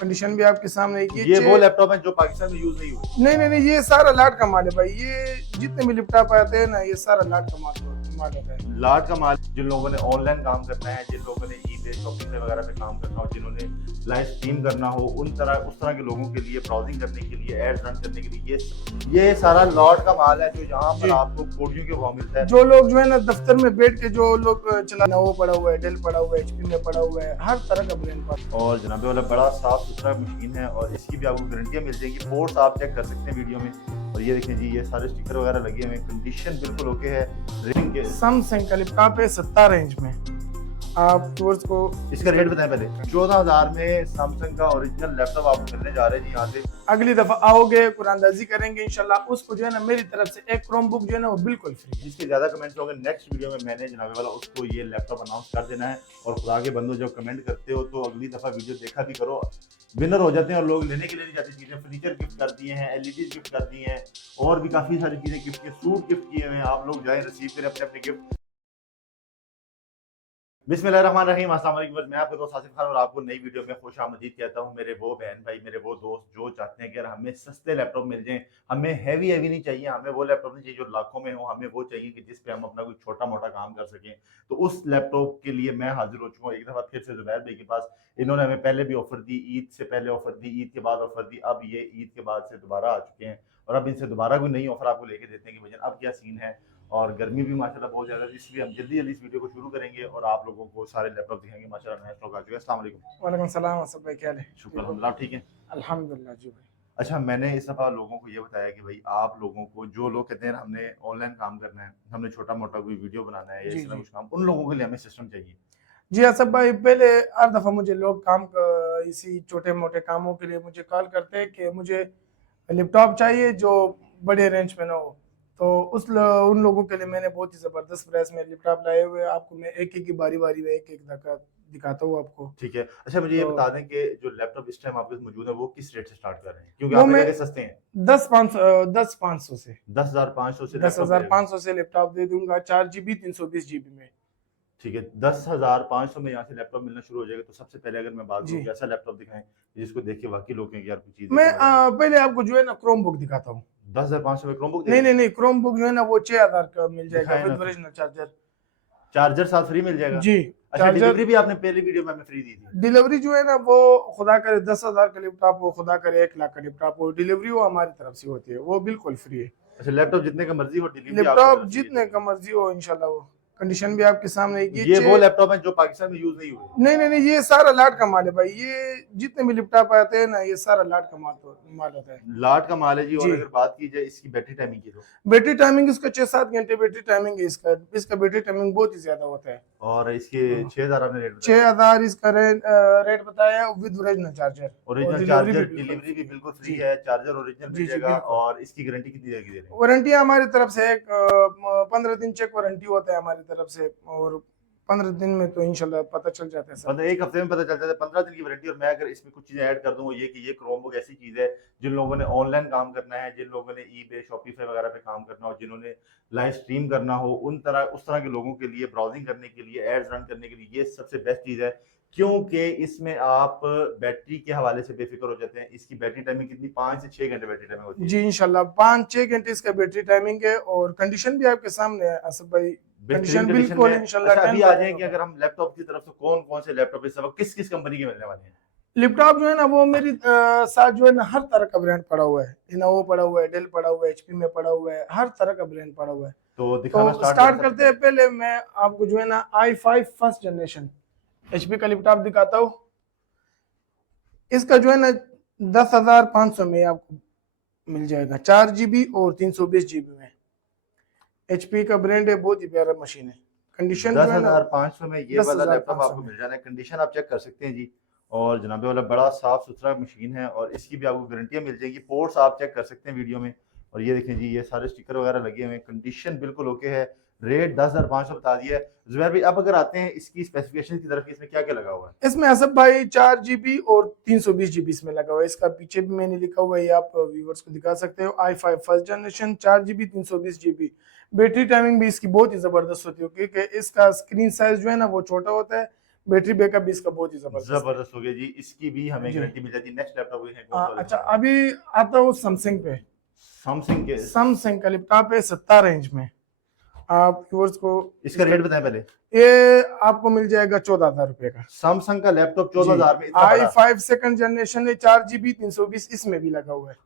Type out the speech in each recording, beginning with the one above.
Condition भी आपके सामने। ये वो लैपटॉप है जो पाकिस्तान में यूज नहीं हुए? नहीं, ये सारा लाट का माल है भाई। ये जितने भी लैपटॉप आते हैं ना, ये सारा लाट का माल होता है। लाट का माल। जिन लोगों ने ऑनलाइन काम करना है, जिन लोगों ने ईबे शॉपिंग वगैरह पे काम करना हो, जिन्होंने लाइव स्ट्रीम करना हो, उस तरह के लोगों के लिए, ब्राउजिंग करने के लिए, एड्स रन करने के लिए ये सारा लॉट का माल है जो यहाँ पर आपको कोडियों के भाव मिलता है। जो लोग जो है ना दफ्तर में बैठ के जो लोग चलाना, वो पड़ा हुआ है, डेल पड़ा हुआ है, एचपी में पड़ा हुआ है, हर तरह का ब्रांड पड़ा। और जनाबे वाला बड़ा साफ सुथरा मशीन है और इसकी भी आपको गारंटियां मिल जाएगी। पोर्ट्स आप चेक कर सकते हैं वीडियो में। और ये देखें जी, ये सारे स्टिकर वगैरह लगे हुए हैं, कंडीशन बिल्कुल ओके है। रेटिंग के सैमसंग का लैपटॉप है 70 रेंज में। आप व्यूअर्स को इसका रेट बताएं पहले। 14,000 में सैमसंग का ओरिजिनल लैपटॉप आपको मिलने जा रहे हैं जी यहाँ से। अगली दफा आओगे कुरानदाजी करेंगे इंशाल्लाह, उसको जो है ना मेरी तरफ से एक क्रोम बुक जो है ना वो बिल्कुल फ्री। जिसके ज्यादा कमेंट्स होंगे नेक्स्ट वीडियो में मैंने जनाबे वाला उसको ये लैपटॉप अनाउंस कर देना है। और खुदा के बंदो जब कमेंट करते हो तो अगली दफा वीडियो देखा भी करो। विनर हो जाते हैं और लोग लेने के लिए नहीं जाते चीजें। फर्नीचर गिफ्ट कर दिए हैं, एलईडी गिफ्ट कर दी हैं और भी काफी सारी चीजें गिफ्ट के, सूट गिफ्ट किए हुए हैं। आप लोग जाए रिसीव करें अपने अपने गिफ्ट। बिस्मिल्लाहिर्रहमानिर्रहीम, अस्सलाम वालेकुम। मैं आपका दोस्त आसिफ खान और आपको नई वीडियो में खुशामदीद कहता हूं। मेरे वो बहन भाई, मेरे वो दोस्त जो चाहते हैं कि यार हमें सस्ते लैपटॉप मिल जाएं, हमें हैवी नहीं चाहिए, हमें वो लैपटॉप नहीं चाहिए जो लाखों में हो, हमें वो चाहिए कि जिस पे हम अपना कोई छोटा मोटा काम कर सकें। तो उस लैपटॉप के लिए मैं हाजिर हो चुका हूँ एक दफा फिर से जुबैर भाई के पास। इन्होंने हमें पहले भी ऑफर दी, ईद से पहले ऑफर दी, ईद के बाद ऑफर दी, अब ये ईद के बाद से दोबारा आ चुके हैं और अब इनसे दोबारा कोई नई ऑफर आपको लेके देते हैं कि भैया अब क्या सीन है। और गर्मी भी माशाल्लाह बहुत ज़्यादा है, इसलिए हम जल्दी जल्दी इस वीडियो को शुरू करेंगे और आप लोगों को सारे लैपटॉप दिखाएंगे। माशाल्लाह नया स्टॉक आ चुका है। अस्सलाम वालेकुम। वालेकुम सलाम सब भाई, क्या हाल है? शुक्र अल्हम्दुलिल्लाह, ठीक है। अल्हम्दुलिल्लाह जी भाई। अच्छा, मैंने इस दफ़ा लोगों को ये बताया कि भाई आप लोगों को, जो लोग कहते हैं हमने ऑनलाइन काम करना है, हमने छोटा मोटा कोई वीडियो बनाना है या इस तरह कुछ काम, उन लोगों के लिए हमें सिस्टम चाहिए। जी असद भाई, पहले हर दफ़ा मुझे लोग इसी छोटे मोटे कामों के लिए मुझे कॉल करते हैं कि मुझे लैपटॉप चाहिए जो बड़े रेंज में ना हो। तो उन लोगों के लिए मैंने बहुत ही ज़बरदस्त प्राइस में लैपटॉप लाए हुए हैं। आपको मैं एक एक की बारी बारी में एक एक दिखाता हूँ आपको। ठीक है। अच्छा, मुझे ये तो बता दें कि जो लैपटॉप इस टाइम आपके पास मौजूद है वो किस रेट से स्टार्ट कर रहे हैं, क्योंकि वो आपने मैं कहा कि सस्ते हैं। 10,500 से 10,500 से दस लैपटॉप हजार मिलेगा। पाँच सौ से लैपटॉप दे दूंगा, 4 GB 320 GB में। ठीक है, 10,500 में यहाँ से लैपटॉप मिलना शुरू हो जाएगा। तो सबसे पहले अगर मैं बात जी करूँ कि ऐसा लैपटॉप दिखाएं जिसको देख के वाकई लोग कहें कि यार कोई चीज़ मैं देखो बड़ा। पहले आपको जो है ना क्रोम बुक दिखाता हूँ। 10,500 में क्रोमबुक दे नहीं रहे नहीं हैं? नहीं, क्रोम बुक जो है ना वो 6,000 का मिल जाएगा दिखाएं ना विद फिर। Original charger. चार्जर साथ फ्री मिल जाएगा? जी अच्छा, चार्जर। डिलीवरी भी आपने पहली वीडियो में हमें फ्री दी थी। डिलीवरी जो है ना वो खुदा करे 10,000 का लैपटॉप हो, खुदा करे 1 लाख का लैपटॉप हो, डिलीवरी वो हमारी तरफ से होती है, वो बिल्कुल फ्री है। अच्छा, लैपटॉप जितने का मर्जी हो, डिलीवरी आपकी लैपटॉप तरफ से जितने का मर्जी हो इंशाल्लाह, वो कंडीशन भी आपके सामने। ये वो लैपटॉप है जो पाकिस्तान में यूज नहीं हुए? नहीं, ये सारा लाट का माल है भाई। ये जितने भी लैपटॉप आते हैं ना, ये सारा लाट का माल होता है। लाट का माल है जी। और जी अगर बात की जाए इसकी बैटरी टाइमिंग की तो बैटरी टाइमिंग इसका 6-7 घंटे बैटरी टाइमिंग है। इसका बैटरी टाइमिंग बहुत ही ज्यादा होता है। और इसके 6,000 आपने रेट बताया। 6,000 इसका रेट बताया विद ओरिजिनल चार्जर। और ओरिजिनल चार्जर, डिलीवरी भी बिल्कुल फ्री है, चार्जर ओरिजिनल मिल जाएगा। बिल्कुल। और इसकी गारंटी कितनी देर की दे रहे हैं? वारंटी हमारी तरफ से 15 दिन चेक वारंटी होता है हमारी तरफ से। और 15 दिन में तो इंशाल्लाह पता चल जाता है सब। मतलब एक हफ्ते में पता चल जाता है। 15 दिन की वारंटी। और मैं अगर इसमें कुछ चीजें ऐड कर दूं, ये कि ये क्रोमबुक ऐसी चीज है जिन लोगों ने ऑनलाइन काम करना है, जिन लोगों ने ईबे शॉपिफाई वगैरह पे काम करना हो, जिन्होंने लाइव स्ट्रीम करना हो, उस तरह के लोगों के लिए, ब्राउजिंग करने के लिए, एड्स रन करने के लिए ये सबसे बेस्ट चीज है। क्योंकि इसमें आप बैटरी के हवाले से बेफिक्र हो जाते हैं। इसकी बैटरी टाइमिंग कितनी, 5 से 6 घंटे बैटरी टाइमिंग होती है जी इंशाल्लाह 5-6 घंटे इसका बैटरी टाइमिंग है। और कंडीशन भी आपके सामने है असद भाई, बेहतरीन कंडीशन कंडीशन बिल्कुल में। इंशाल्लाह अच्छा, अभी 10 आ पर जाए 10 कि होगा। अगर हम लैपटॉप की तरफ से कौन कौन से लैपटॉप इस समय किस किस कंपनी के मिलने वाले हैं? लैपटॉप जो है ना वो मेरी साथ जो है ना हर तरह का ब्रांड पड़ा हुआ है। लेनोवो पड़ा हुआ है, डेल पड़ा हुआ है, एचपी में पड़ा हुआ है, हर तरह का ब्रांड पड़ा हुआ है। तो दिखाना तो स्टार्ट स्टार्ट करें करते हैं। पहले मैं आपको जो है ना i5 फर्स्ट जनरेशन एचपी का लैपटॉप दिखाता हूँ। इसका जो है ना 10,500 में आपको मिल जाएगा, 4 GB और 320 GB में। एचपी का ब्रांड है, बहुत ही प्यारा मशीन है। कंडीशन जो है ना 10,500 में ये वाला लैपटॉप 10,500 आपको में। मिल जाना है। कंडीशन आप चेक कर सकते हैं जी। और जनाबे वाला बड़ा साफ सुथरा मशीन है और इसकी भी आपको गारंटियां मिल जाएंगी। पोर्ट्स आप चेक कर सकते हैं वीडियो में। और ये देखें जी, ये सारे स्टिकर वगैरह लगे हुए हैं, कंडीशन बिल्कुल ओके है। रेट 10,500 बता दिया है जुबैर भाई। अब अगर आते हैं इसकी स्पेसिफिकेशन की तरफ, इसमें क्या क्या लगा हुआ है? इसमें असद भाई 4 GB और 320 GB इसमें लगा हुआ है। इसका पीछे भी मैंने लिखा हुआ है, ये आप व्यूवर्स को दिखा सकते हो। i5 first generation 4 GB 320 GB। Battery timing भी इसकी बहुत ही जबरदस्त होती है क्योंकि इसका स्क्रीन साइज जो है ना वो छोटा होता है। बैटरी बैकअप भी इसका बहुत ही जबरदस्त है। जबरदस्त हो गया जी, इसकी भी हमें जी। गारंटी मिल जाती है। नेक्स्ट लैपटॉप है कौन सा अच्छा, वाला? अभी आता हूँ सैमसंग पे। सैमसंग के सैमसंग का लैपटॉप है 70 रेंज में। आप व्यूअर्स को इसका रेट बताएं पहले। ये आपको मिल जाएगा 14,000 रुपए का। सैमसंग का लैपटॉप जी। 14,000 में इतना बड़ा? i5 सेकंड जनरेशन है, 4GB 320 इसमें भी लगा हुआ है।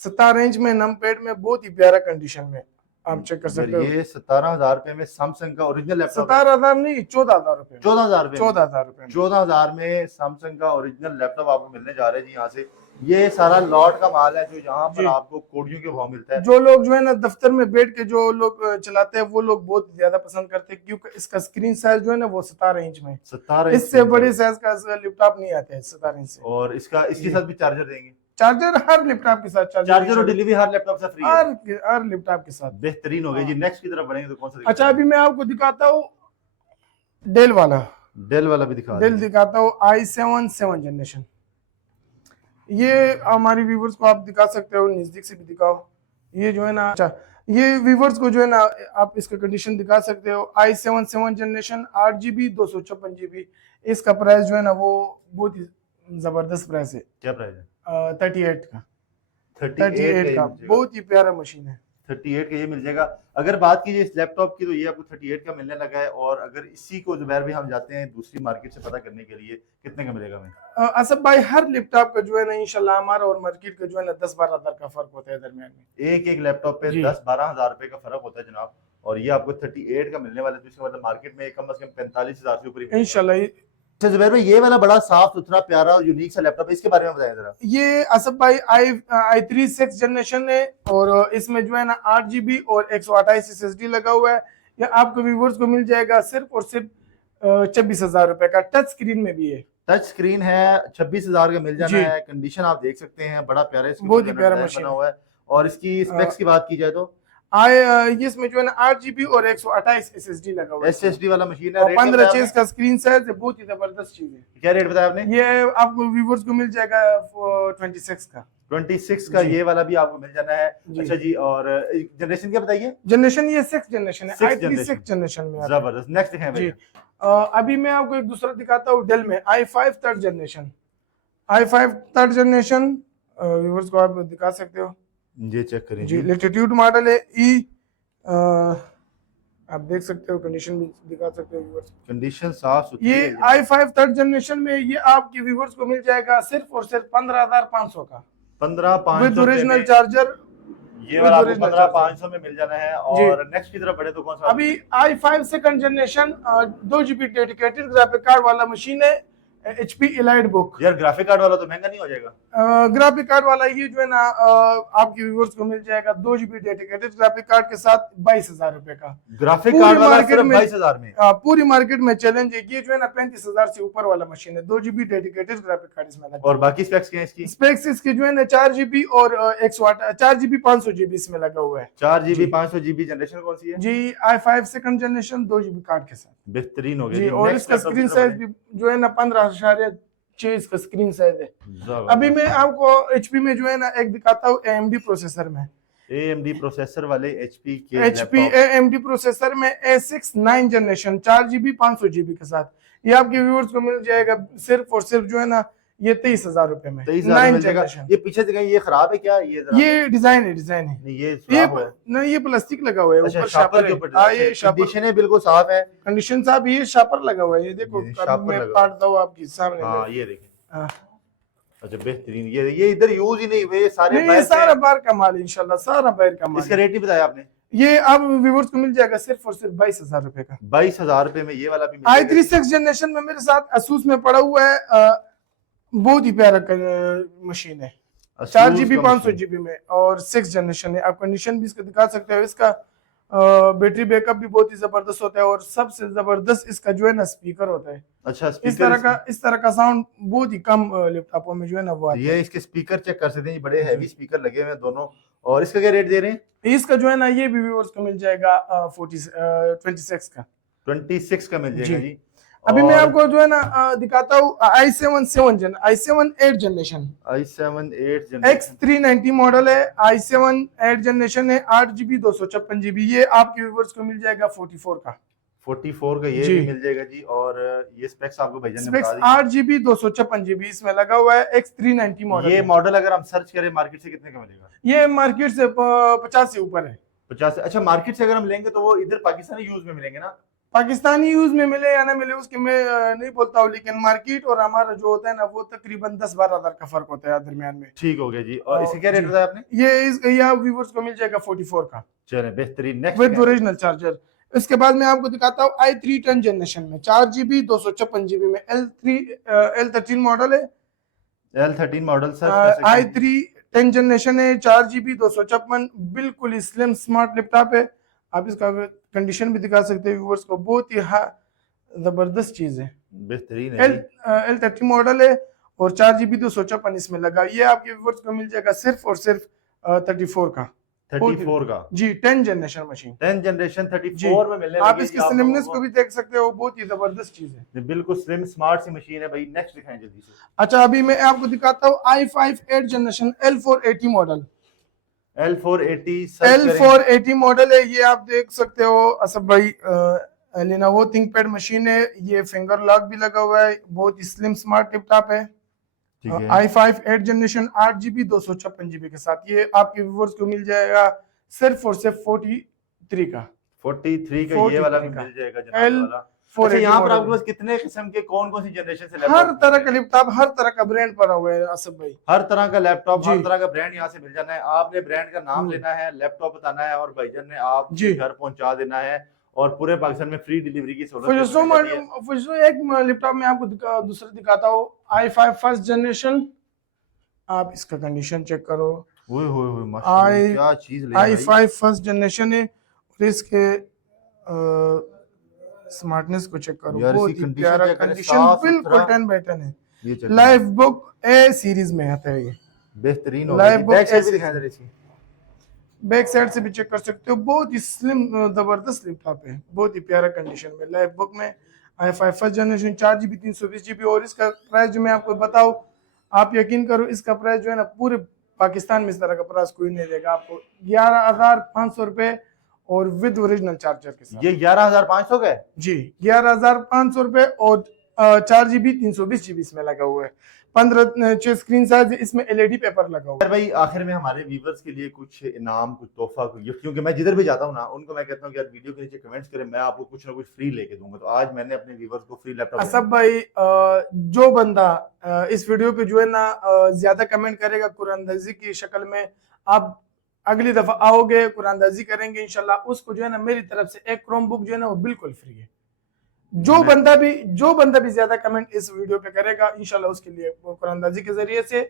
70 रेंज में नम पैड में बहुत ही प्यारा कंडीशन में आप चेक कर अगर सकते हो। ये 17,000 रुपए में सैमसंग का ओरिजिनल लैपटॉप 17,000 नहीं, 14,000 रुपए। 14,000 रुपए 14,000 रुपए में। 14,000 में सैमसंग का ओरिजिनल लैपटॉप आपको मिलने जा रहा है जी। यहाँ से ये सारा लॉट का माल है जो यहाँ पर जी। आपको कोडियों के भाव मिलता है। जो लोग जो है ना दफ्तर में बैठ के जो लोग चलाते हैं वो लोग बहुत ज्यादा पसंद करते हैं, क्योंकि इसका स्क्रीन साइज जो है ना वो 17 इंच में, 17 इससे बड़े साइज का लैपटॉप नहीं आता है 17 इंच से। और इसके जी। साथ भी चार्जर देंगे? चार्जर हर लैपटॉप के साथ चार्जर और डिलीवरी हर लैपटॉप से फ्री है? हर लैपटॉप के साथ। बेहतरीन हो गई जी। हाँ। नेक्स्ट की तरफ बढ़ेंगे तो कौन सा? अच्छा, अभी मैं आपको दिखाता हूँ डेल वाला। डेल वाला भी दिखा डेल दिखाता हूँ i7 7 जनरेशन। ये हमारी व्यूवर्स को आप दिखा सकते हो, नजदीक से भी दिखाओ। ये जो है ना, अच्छा ये व्यूवर्स को जो है ना आप इसका कंडीशन दिखा सकते हो। i7 7 generation 8GB 256GB। इसका प्राइस जो है ना वो बहुत ही जबरदस्त प्राइस है। क्या प्राइस है? 38 का। 38 का बहुत ही प्यारा मशीन है। 38 का ये मिल जाएगा। अगर बात कीजिए इस लैपटॉप की तो ये आपको 38 का मिलने लगा है। और अगर इसी को जुबैर भी हम जाते हैं दूसरी मार्केट से पता करने के लिए, कितने का मिलेगा हमें? असद भाई, हर लैपटॉप का जो है ना इंशाल्लाह हमारा और मार्केट का जो है ना 10-12 हजार का फर्क होता है दरमियान में। एक लैपटॉप पे 10-12 हजार रुपए का फर्क होता है जनाब। और ये आपको 38 का मिलने वाला है, तो इसका मतलब मार्केट में कम से कम 45,000 से ऊपर इंशाल्लाह। अच्छा जुबैर भाई, ये वाला बड़ा साफ सुथरा प्यारा और यूनिक सा लैपटॉप है, इसके बारे में बताएं जरा। ये असद भाई i3 6 जनरेशन है और इसमें जो है ना 8GB और 128 SSD लगा हुआ है। ये आपको व्यूवर्स को मिल जाएगा सिर्फ और सिर्फ 26,000 रुपए का। टच स्क्रीन में भी है। टच स्क्रीन है, 26,000 का मिल जाना है। कंडीशन आप देख सकते हैं, बड़ा प्यारा इसके बहुत ही प्यारा डिजाइन मशीन बना हुआ है। और इसकी स्पेक्स की बात की जाए तो ये इसमें जो है ना 8GB और 128 SSD लगा हुआ है। SSD वाला मशीन है। 15 इंच का स्क्रीन साइज है, बहुत ही जबरदस्त चीज है। क्या रेट बताया आपने? ये आपको व्यूवर्स को मिल जाएगा 26 का। 26 का ये वाला भी आपको मिल जाना है। अच्छा जी, और जनरेशन क्या बताइए? जनरेशन ये 6 जनरेशन है। i3 6 जनरेशन में जबरदस्त। नेक्स्ट दिखाएं जी। भाई। अभी मैं आपको एक दूसरा दिखाता हूँ डेल में i5 third generation. i5 third generation viewers को आप दिखा सकते हो। ये चेक करें जी। लेटिट्यूड मॉडल है आप देख सकते हो, कंडीशन भी दिखा सकते हो व्यूवर्स। कंडीशन साफ सुथरी ये है। i5 थर्ड जनरेशन में ये आपके व्यूवर्स को मिल जाएगा सिर्फ और सिर्फ 15,500 का। 15,500 विद ओरिजिनल चार्जर। ये वाला आपको 15,500 में मिल जाना है। और नेक्स्ट की तरफ बढ़े तो कौन सा? अभी i5 second generation 2GB dedicated graphic card वाला मशीन है, HP Elite बुक। यार ग्राफिक कार्ड वाला तो महंगा नहीं हो जाएगा? ग्राफिक कार्ड वाला ये जो है ना आपके व्यूवर्स को मिल जाएगा 2GB डेडिकेटेड ग्राफिक कार्ड के साथ 22,000 रुपए का। ग्राफिक कार्ड वाला सिर्फ 22,000 में? पूरी मार्केट में चैलेंज है। ये जो है ना 35,000 से ऊपर वाला मशीन है। 2GB डेडिकेटेड ग्राफिक कार्ड इसमें लगा। और बाकी स्पेक्स क्या है इसकी? स्पेक्स इसकी जो है ना 4GB और 4GB 500GB इसमें लगा हुआ है। 4GB 500GB जनरेशन कौन सी है? जी, i5 second generation 2GB card के साथ। बेहतरीन हो गया जी। और इसका स्क्रीन साइज भी जो है ना 15.6 इसका स्क्रीन साइज है। अभी मैं आपको HP में जो है ना एक दिखाता हूँ AMD प्रोसेसर में। AMD प्रोसेसर वाले HP के HP AMD प्रोसेसर में A6 9 जनरेशन 4GB 500GB के साथ ये आपके व्यूअर्स को मिल जाएगा सिर्फ और सिर्फ जो है ना ये 23,000 रुपए में। 23,000 मिल जाएगा। ये पीछे से कहीं ये खराब है क्या? ये डिजाइन है नहीं, ये प्लास्टिक लगा हुआ है ऊपर शापर के ऊपर। ये कंडीशन है बिल्कुल साफ है। कंडीशन साफ। ये शापर लगा हुआ है, ये देखो मैं काटता हूँ आपके सामने। हाँ ये देखिए। अच्छा बेहतरीन। ये इधर यूज ही नहीं हुए सारे। ये सारा बाहर का माल इंशाल्लाह, सारा बाहर का माल। इसका रेट नहीं बताया आपने? ये अब व्यूअर्स को मिल जाएगा सिर्फ और सिर्फ 22,000 रुपए का। 22,000 रुपए में ये वाला भी i3 6 जनरेशन में मेरे साथ Asus में पड़ा हुआ है। बहुत ही प्यारा मशीन है। 4GB 500GB में और 6 जनरेशन है। आप कंडीशन भी इसका दिखा सकते हो। इसका बैटरी बैकअप भी बहुत ही जबरदस्त होता है और सबसे जबरदस्त इसका जो है ना स्पीकर होता है। अच्छा, इस तरह का साउंड बहुत ही कम लैपटॉपों में जो है ना वो आता है। ये इसके स्पीकर चेक कर सकते हैं, बड़े हैवी स्पीकर लगे हुए हैं दोनों। और इसका क्या रेट दे रहे हैं? इसका जो है ना ये भी व्यूअर्स को मिल जाएगा 26 का। 26 का मिल जाएगा जी। अभी मैं आपको जो है ना दिखाता हूँ i7 8 जनरेशन X390 मॉडल है। i7 8 जनरेशन है। 8GB 256GB। ये आपके व्यूअर्स को मिल जाएगा 44 का। 44 का ये जी। भी मिल जाएगा जी। और ये स्पेक्स आपको भाईजान ने स्पेक्स बता 8GB 256GB इसमें लगा हुआ है, X390 दी। मॉडल ये है। मॉडल अगर हम सर्च करें मार्केट से कितने का मिलेगा? ये मार्केट से 50 से ऊपर है। 50? अच्छा, मार्केट से अगर हम लेंगे तो वो इधर पाकिस्तानी यूज में मिलेंगे ना? पाकिस्तानी यूज में मिले या ना मिले उसके मैं नहीं बोलता हूँ, लेकिन मार्केट और हमारा जो होता है ना वो तकरीबन 10-12 हज़ार का फर्क होता है दरमियान में। ठीक हो गया जी। और इसके क्या रेट जी, बताया आपने? ये व्यूवर्स को मिल जाएगा 44 का चले बेहतरीन। Next with original charger. इसके बाद मैं आपको दिखाता हूँ i3 10 जनरेशन में 4GB 256GB में L13 मॉडल है। L13 मॉडल सर्च कर सकते हैं। i3 10 जनरेशन है, 4GB 256, बिल्कुल स्लिम स्मार्ट लैपटॉप है। आप इसका कंडीशन भी दिखा सकते हैं व्यूवर्स को, बहुत ही जबरदस्त चीज है। बेहतरीन है जी। L30 मॉडल है और 4GB 256 इसमें लगा। ये आपके व्यूवर्स को मिल जाएगा सिर्फ और सिर्फ 34 का। 34 का जी, 10 जनरेशन मशीन। 10 जनरेशन जी, 34 में मिलने आप लगी इसकी जी आप स्लिमनेस लोगों को भी देख सकते हो, बहुत ही जबरदस्त चीज है। को। बिल्कुल स्लिम स्मार्ट सी मशीन है भाई। नेक्स्ट दिखाएं जल्दी से। अच्छा, अभी मैं आपको दिखाता हूँ i5 8 generation L480 model. L480 search करें। L480 मॉडल है, ये आप देख सकते हो असफ भाई। लेनोवो थिंकपैड मशीन है, ये फिंगर लॉक भी लगा हुआ है, बहुत ही स्लिम स्मार्ट लैपटॉप है। ठीक है। i5 8 जनरेशन 8GB 256GB के साथ ये आपके व्यूअर्स को मिल जाएगा सिर्फ और सिर्फ 43 का। 43 का ये वाला भी 43 का। मिल जाएगा जनाब ये वाला। अच्छा, 480 यहाँ पर मॉडल आपके है। पास कितने किस्म के कौन कौन सी जनरेशन से हर लैपटॉप तरह का लैपटॉप, हर तरह का ब्रांड पड़ा हुआ है असफ भाई। हर तरह का लैपटॉप, हर जी। तरह का ब्रांड यहाँ से मिल जाना है। आपने ब्रांड का नाम लेना है, लैपटॉप बताना है और भाईजान ने आपके जी। घर पहुंचा देना है। और पूरे पाकिस्तान में फ्री डिलीवरी की सहूलत फुजसो मिल जाती है। फुजसो एक लैपटॉप में आपको दूसरा दिखाता हूँ, i5 फर्स्ट जनरेशन। आप इसका कंडीशन चेक करो। ओए होए होए माशाल्लाह क्या चीज ले आई। i5 फर्स्ट जनरेशन है और इसके स्मार्टनेस को चेक करो, यार बहुत इसकी ही कंडीशन प्यारा चेक करें, कंडीशन, साफ बिल्कुल सुथरा। 10/10 है। ये चेक लाइफ बुक ए सीरीज में आता है ये। बेहतरीन हो गया। लाइफ बुक बैक साइड भी ए दिखाया जरा इसकी। बैक साइड से भी चेक कर सकते हो, बहुत ही स्लिम जबरदस्त लैपटॉप है, बहुत ही प्यारा कंडीशन में। लाइफ बुक में i5 first generation 4GB 320GB। और इसका प्राइस जो मैं आपको बताऊं, आप यकीन करो इसका प्राइस जो है ना पूरे पाकिस्तान में इस तरह का प्राइस कोई नहीं देगा आपको। 11,500 रुपए और विद ओरिजिनल चार्जर के साथ। ये 11,500 का है जी, 11,500 रुपए और 4GB 320GB इसमें लगा हुआ है। 15 स्क्रीन साइज, इसमें LED पेपर लगा हुआ है। यार भाई आखिर में हमारे व्यूवर्स के लिए कुछ इनाम, कुछ तोहफा, कुछ गिफ्ट, क्योंकि मैं जिधर भी जाता हूँ ना उनको मैं कहता हूँ कि यार वीडियो के नीचे कमेंट्स करें, मैं आपको कुछ ना कुछ फ्री लेके दूंगा। तो आज मैंने अपने व्यूवर्स को फ्री लैपटॉप असफ भाई, जो बंदा इस वीडियो पे जो है ना ज्यादा कमेंट करेगा कुरानंदाजी की शक्ल में, आप अगली दफा आओगे कुरानंदाजी करेंगे इंशाल्लाह, उसको जो है ना मेरी तरफ से एक क्रोम बुक जो है ना वो बिल्कुल फ्री है। जो बंदा भी ज्यादा कमेंट इस वीडियो पे करेगा इंशाल्लाह उसके लिए कुरानंदाजी के जरिए से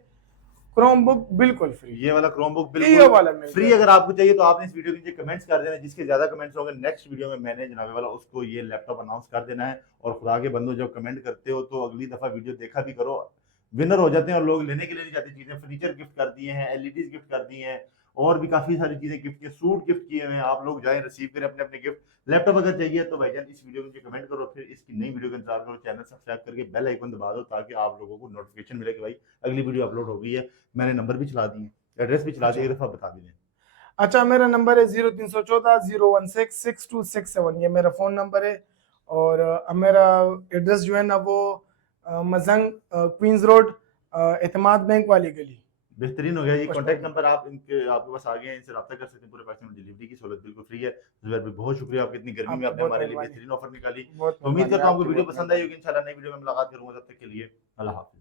क्रोम बुक बिल्कुल फ्री। ये वाला क्रोम बुक ये बिल्कुल वाला मिल फ्री। जाएगा। अगर आपको चाहिए तो आपने इस वीडियो के नीचे कमेंट्स कर देना, जिसके ज्यादा कमेंट्स होंगे नेक्स्ट वीडियो में मैंने जनाबे वाला उसको ये लैपटॉप अनाउंस कर देना है। और खुदा के बंदो जब कमेंट करते हो तो अगली दफा वीडियो देखा भी करो। विनर हो जाते हैं और लोग लेने के लिए नहीं जाते चीजें। फर्नीचर गिफ्ट कर दिए हैं, एलईडीज गिफ्ट कर दी हैं और भी काफी सारी चीजें गिफ्ट की, सूट गिफ्ट किए हुए हैं। आप लोग जाएं रिसीव करें अपने अपने गिफ्ट। लैपटॉप अगर चाहिए तो भाईजान इस वीडियो में कमेंट करो, फिर इसकी नई वीडियो का इंतजार करो, चैनल सब्सक्राइब करके बेल आइकन दबा दो ताकि आप लोगों को नोटिफिकेशन मिले कि भाई अगली वीडियो अपलोड हो गई है। मैंने नंबर भी चला दिए, एड्रेस भी चला दिया, एक दफा बता दीजिए। अच्छा, मेरा नंबर है 0314 016 6267, ये मेरा फोन नंबर है। और मेरा एड्रेस जो है ना वो मजंग क्वींस रोड, एतमाद बैंक वाली गली। बेहतरीन हो गया। ये कुछ कॉन्टैक्ट नहीं। नंबर आप इनके आपके पास आ गए हैं, इनसे रब्ता कर सकते हैं। पूरे पाकिस्तान में डिलीवरी की सहूलत बिल्कुल फ्री है। जुबैर भाई बहुत शुक्रिया, आपकी इतनी गर्मी में आपकी आपने बहुत हमारे लिए मेहरबानी। बेहतरीन ऑफर निकाली। बहुत उम्मीद करता हूँ आपको आपकी वीडियो बहुत पसंद आई होगी। इंशाल्लाह नई वीडियो में मुलाकात करूंगा, तब तक के लिए अल्लाह हाफिज।